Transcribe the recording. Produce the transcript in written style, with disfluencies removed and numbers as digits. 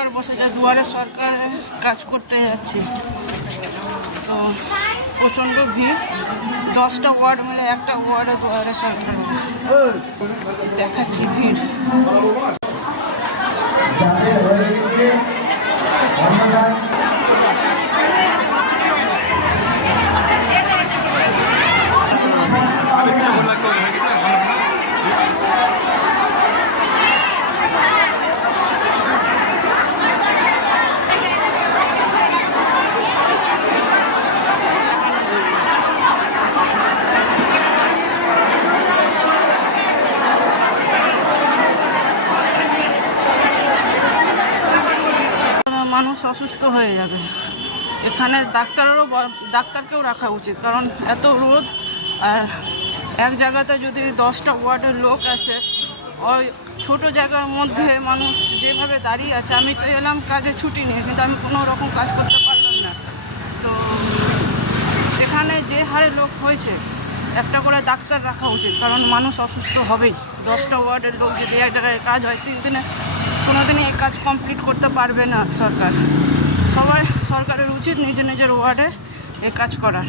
সরকার বসে যায়, দুয়ারে সরকার কাজ করতে যাচ্ছি, তো প্রচণ্ড ভিড়। 10টা ওয়ার্ড মিলে একটা ওয়ার্ডে দুয়ারে সরকার দেখাচ্ছি ভিড়। মানুষ অসুস্থ হয়ে যাবে। এখানে ডাক্তারকেও রাখা উচিত, কারণ এত রোদ, আর এক জায়গাতে যদি 10টা ওয়ার্ডের লোক আসে, ওই ছোটো জায়গার মধ্যে মানুষ যেভাবে দাঁড়িয়ে আছে। আমি তো এলাম কাজে ছুটি নিয়ে, কিন্তু আমি কোনো রকম কাজ করতে পারলাম না। তো এখানে যে হারে লোক হয়েছে, একটা করে ডাক্তার রাখা উচিত, কারণ মানুষ অসুস্থ হবেই। 10টা ওয়ার্ডের লোক যদি এক জায়গায় কাজ হয়, 3 দিনে কোনো দিনই এই কাজ কমপ্লিট করতে পারবে না সরকার। সরকারের উচিত নিজের ওয়ার্ডে এই কাজ করার।